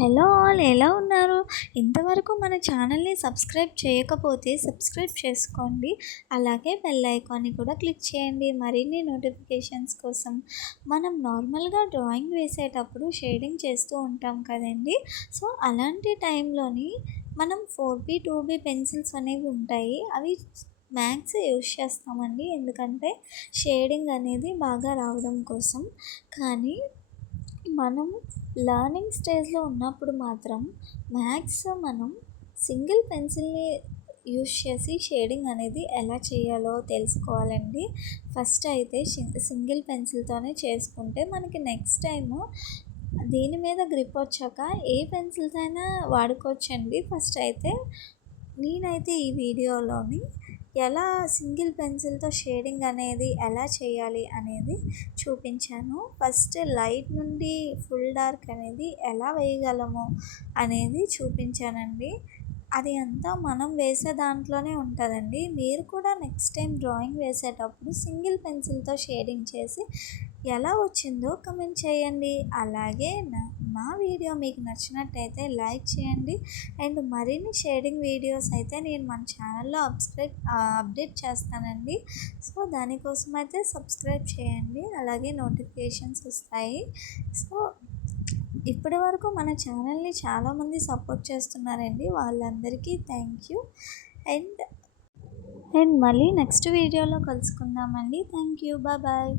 Hello all, ఎలా ఉన్నారు? ఇంతవరకు మన ఛానల్ని సబ్స్క్రైబ్ చేయకపోతే సబ్స్క్రైబ్ చేసుకోండి. అలాగే బెల్ ఐకాన్ని కూడా క్లిక్ చేయండి మరిన్ని నోటిఫికేషన్స్ కోసం. మనం నార్మల్గా డ్రాయింగ్ వేసేటప్పుడు షేడింగ్ చేస్తూ ఉంటాం కదండి. సో అలాంటి టైంలోని మనం 4B 2B పెన్సిల్స్ అనేవి ఉంటాయి. అవి మ్యాక్స్ యూజ్ చేస్తామండి, ఎందుకంటే షేడింగ్ అనేది బాగా రావడం కోసం. కానీ మనం లర్నింగ్ స్టేజ్లో ఉన్నప్పుడు మాత్రం మనం సింగిల్ పెన్సిల్ని యూజ్ చేసి షేడింగ్ అనేది ఎలా చేయాలో తెలుసుకోవాలండి. ఫస్ట్ అయితే సింగిల్ పెన్సిల్తోనే చేసుకుంటే మనకి నెక్స్ట్ టైము దీని మీద గ్రిప్ వచ్చాక ఏ పెన్సిల్స్ అయినా వాడుకోవచ్చండి. ఫస్ట్ అయితే నేనైతే ఈ వీడియోలోని ఎలా సింగిల్ పెన్సిల్తో షేడింగ్ అనేది ఎలా చేయాలి అనేది చూపించాను. ఫస్ట్ లైట్ నుండి ఫుల్ డార్క్ అనేది ఎలా వేయగలము అనేది చూపించానండి. అది అంతా మనం వేసే దాంట్లోనే ఉంటుందండి. మీరు కూడా నెక్స్ట్ టైం డ్రాయింగ్ వేసేటప్పుడు సింగిల్ పెన్సిల్తో షేడింగ్ చేసి ఎలా వచ్చిందో కమెంట్ చేయండి. అలాగే నా వీడియో మీకు నచ్చినట్టయితే లైక్ చేయండి. అండ్ మరిన్ని షేడింగ్ వీడియోస్ అయితే నేను మన ఛానల్లో అప్డేట్ చేస్తానండి. సో దానికోసం అయితే సబ్స్క్రైబ్ చేయండి, అలాగే నోటిఫికేషన్స్ వస్తాయి. సో ఇప్పటి వరకు మన ఛానల్ని చాలామంది సపోర్ట్ చేస్తున్నారండి, వాళ్ళందరికీ థ్యాంక్ యూ. అండ్ మళ్ళీ నెక్స్ట్ వీడియోలో కలుసుకుందామండి. Thank you, bye.